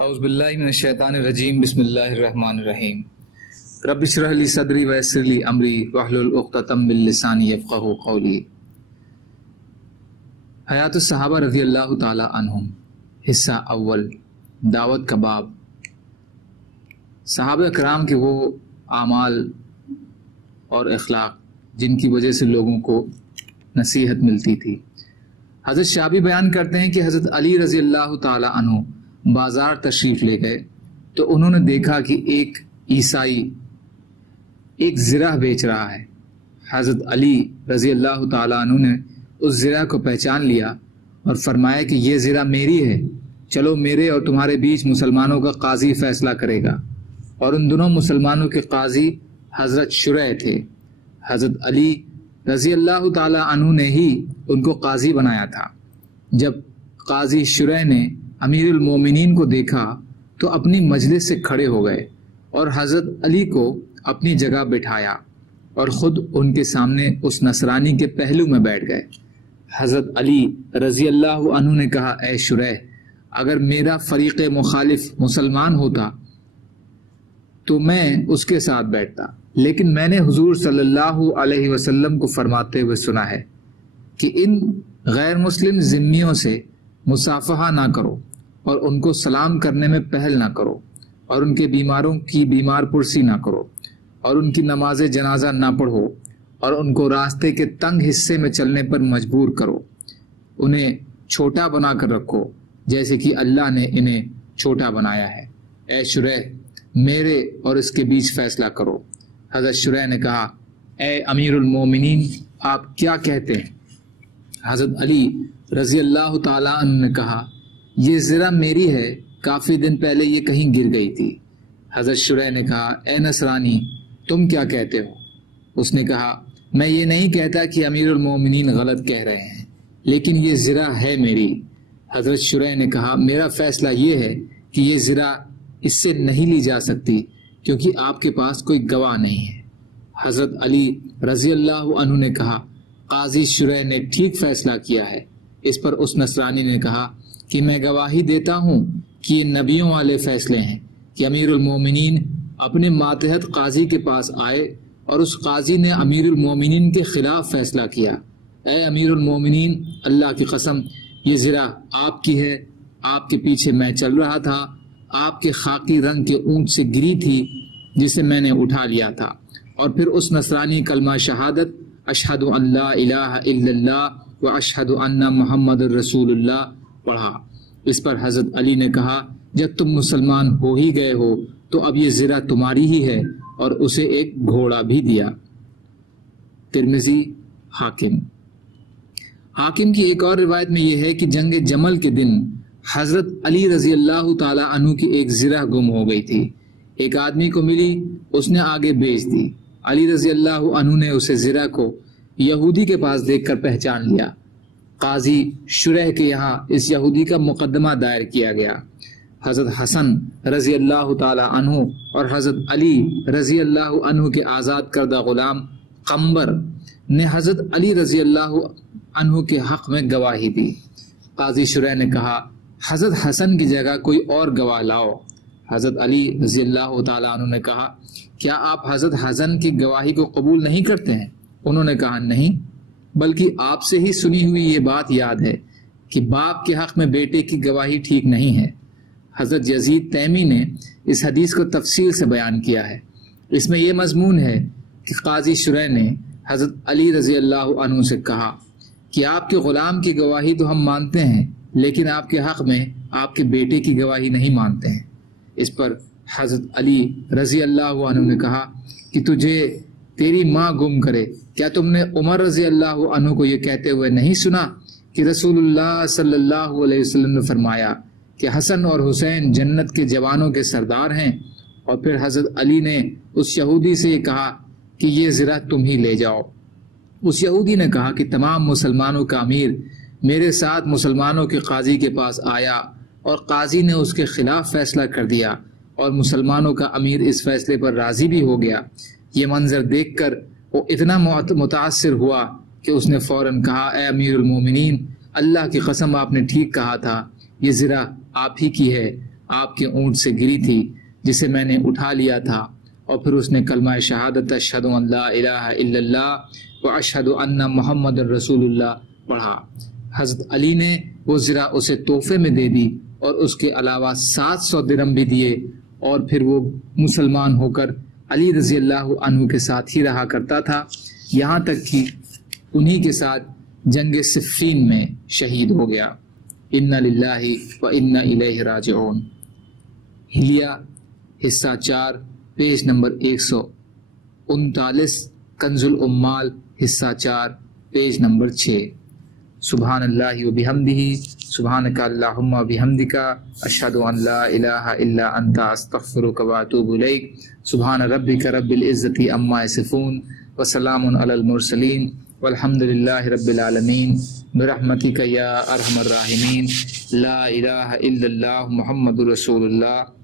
اعوذ باللہ من الشیطان الرجیم بسم اللہ الرحمن الرحیم رب اشرح لی صدری ویسر لی امری واحلل عقدۃ من لسانی یفقہوا قولی۔ حیات الصحابہ رضی اللہ تعالی عنہم، حصہ اول، دعوت کا باب۔ صحابہ کرام کے وہ اعمال اور اخلاق جن کی وجہ سے لوگوں کو نصیحت ملتی تھی۔ حضرت شعبی بیان کرتے ہیں کہ حضرت علی رضی اللہ تعالی عنہ بازار تشریف لے گئے تو انہوں نے دیکھا کہ ایک عیسائی ایک زرہ بیچ رہا ہے۔ حضرت علی رضی اللہ تعالی عنہ نے اس زرہ کو پہچان لیا اور فرمایا کہ یہ زرہ میری ہے، چلو میرے اور تمہارے بیچ مسلمانوں کا قاضی فیصلہ کرے گا۔ اور ان دونوں مسلمانوں کے قاضی حضرت شریح تھے۔ حضرت علی رضی اللہ تعالی عنہ نے ہی ان کو قاضی بنایا تھا۔ جب قاضی شریح نے امیر المومنین کو دیکھا تو اپنی مجلس سے کھڑے ہو گئے اور حضرت علی کو اپنی جگہ بٹھایا اور خود ان کے سامنے اس نصرانی کے پہلو میں بیٹھ گئے۔ حضرت علی رضی اللہ عنہ نے کہا، اے شریح، اگر میرا فریق مخالف مسلمان ہوتا تو میں اس کے ساتھ بیٹھتا، لیکن میں نے حضور صلی اللہ علیہ وسلم کو فرماتے ہوئے سنا ہے کہ ان غیر مسلم ذمیوں سے مصافحہ نہ کرو اور ان کو سلام کرنے میں پہل نہ کرو اور ان کے بیماروں کی بیمار پرسی نہ کرو اور ان کی نماز جنازہ نہ پڑھو اور ان کو راستے کے تنگ حصے میں چلنے پر مجبور کرو، انہیں چھوٹا بنا کر رکھو جیسے کہ اللہ نے انہیں چھوٹا بنایا ہے۔ اے شریح، میرے اور اس کے بیچ فیصلہ کرو۔ حضرت شریح نے کہا، اے امیر المومنین، آپ کیا کہتے ہیں؟ حضرت علی رضی اللہ تعالیٰ عنہ نے کہا، یہ زرہ میری ہے، کافی دن پہلے یہ کہیں گر گئی تھی۔ حضرت شریح نے کہا، اے نصرانی، تم کیا کہتے ہو؟ اس نے کہا، میں یہ نہیں کہتا کہ امیر المومنین غلط کہہ رہے ہیں، لیکن یہ زرہ ہے میری۔ حضرت شریح نے کہا، میرا فیصلہ یہ ہے کہ یہ زرہ اس سے نہیں لی جا سکتی کیونکہ آپ کے پاس کوئی گواہ نہیں ہے۔ حضرت علی رضی اللہ عنہ نے کہا، قاضی شریح نے ٹھیک فیصلہ کیا ہے۔ اس پر اس نصرانی نے کہا کہ میں گواہی دیتا ہوں کہ یہ نبیوں والے فیصلے ہیں کہ امیر المومنین اپنے ماتحت قاضی کے پاس آئے اور اس قاضی نے امیر المومنین کے خلاف فیصلہ کیا۔ اے امیر المومنین، اللہ کی قسم، یہ زرہ آپ کی ہے، آپ کے پیچھے میں چل رہا تھا، آپ کے خاکی رنگ کے اونٹ سے گری تھی جسے میں نے اٹھا لیا تھا۔ اور پھر اس نصرانی کلمہ شہادت اشہد ان لا الہ الا اللہ و اشہد ان محمد رسول اللہ پڑھا۔ اس پر حضرت علی نے کہا، جب تم مسلمان ہو ہی گئے ہو تو اب یہ زرہ تمہاری ہی ہے، اور اسے ایک گھوڑا بھی دیا۔ ترمذی، حاکم کی ایک اور روایت میں یہ ہے کہ جنگ جمل کے دن حضرت علی رضی اللہ تعالی عنہ کی ایک زرہ گم ہو گئی تھی۔ ایک آدمی کو ملی، اس نے آگے بیچ دی۔ علی رضی اللہ عنہ نے اسے زرہ کو یہودی کے پاس دیکھ کر پہچان لیا۔ قاضی شریح کے یہاں اس یہودی کا مقدمہ دائر کیا گیا۔ حضرت حسن رضی اللہ تعالی عنہ اور حضرت علی رضی اللہ عنہ کے آزاد کردہ غلام قمبر نے حضرت علی رضی اللہ عنہ کے حق میں گواہی دی۔ قاضی شریح نے کہا، حضرت حسن کی جگہ کوئی اور گواہ لاؤ۔ حضرت علی رضی اللہ تعالی عنہ نے کہا، کیا آپ حضرت حسن کی گواہی کو قبول نہیں کرتے ہیں؟ انہوں نے کہا، نہیں، بلکہ آپ سے ہی سنی ہوئی یہ بات یاد ہے کہ باپ کے حق میں بیٹے کی گواہی ٹھیک نہیں ہے۔ حضرت یزید تیمی نے اس حدیث کو تفصیل سے بیان کیا ہے۔ اس میں یہ مضمون ہے کہ قاضی شریح نے حضرت علی رضی اللہ عنہ سے کہا کہ آپ کے غلام کی گواہی تو ہم مانتے ہیں، لیکن آپ کے حق میں آپ کے بیٹے کی گواہی نہیں مانتے ہیں۔ اس پر حضرت علی رضی اللہ عنہ نے کہا کہ تجھے تیری ماں گم کرے، کیا تم نے عمر رضی اللہ عنہ کو یہ کہتے ہوئے نہیں سنا کہ رسول اللہ صلی اللہ علیہ وسلم نے فرمایا کہ حسن اور حسین جنت کے جوانوں کے سردار ہیں؟ اور پھر حضرت علی نے اس یہودی سے یہ کہا کہ یہ زرہ تم ہی لے جاؤ۔ اس یہودی نے کہا کہ تمام مسلمانوں کا امیر میرے ساتھ مسلمانوں کے قاضی کے پاس آیا اور قاضی نے اس کے خلاف فیصلہ کر دیا اور مسلمانوں کا امیر اس فیصلے پر راضی بھی ہو گیا۔ یہ منظر دیکھ کر وہ اتنا متاثر ہوا کہ اس نے فوراً کہا، اے امیر المومنین، اللہ کی قسم، آپ نے ٹھیک کہا تھا، یہ زرہ آپ ہی کی ہے، آپ کے اونٹ سے گری تھی جسے میں نے اٹھا لیا تھا، اور پھر اس نے کلمہ شہادت اشہد ان لا الہ الا اللہ و اشہد ان محمد رسول اللہ پڑھا۔ حضرت علی نے وہ زرہ اسے تحفے میں دے دی اور اس کے علاوہ 700 درہم بھی دیے، اور پھر وہ مسلمان ہو کر علی رضی اللہ عنہ کے ساتھ ہی رہا کرتا تھا، یہاں تک کہ انہی کے ساتھ جنگ صفین میں شہید ہو گیا۔ انا للہ و انا الیہ راجعون۔ حلیہ حصہ 4 پیج نمبر 139، کنز العمال حصہ 4 پیج نمبر 6۔ سبحان اللہ و بحمدہ، سبحانک اللہم و بحمدک، اشہد ان لا الہ الا انت، استغفرک و اتوب الیک۔ سبحان ربک رب العزت عما یصفون وسلام علی المرسلین والحمد للہ رب العالمین، برحمتک یا ارحم الراحمین، لا الہ الا اللہ محمد رسول اللہ۔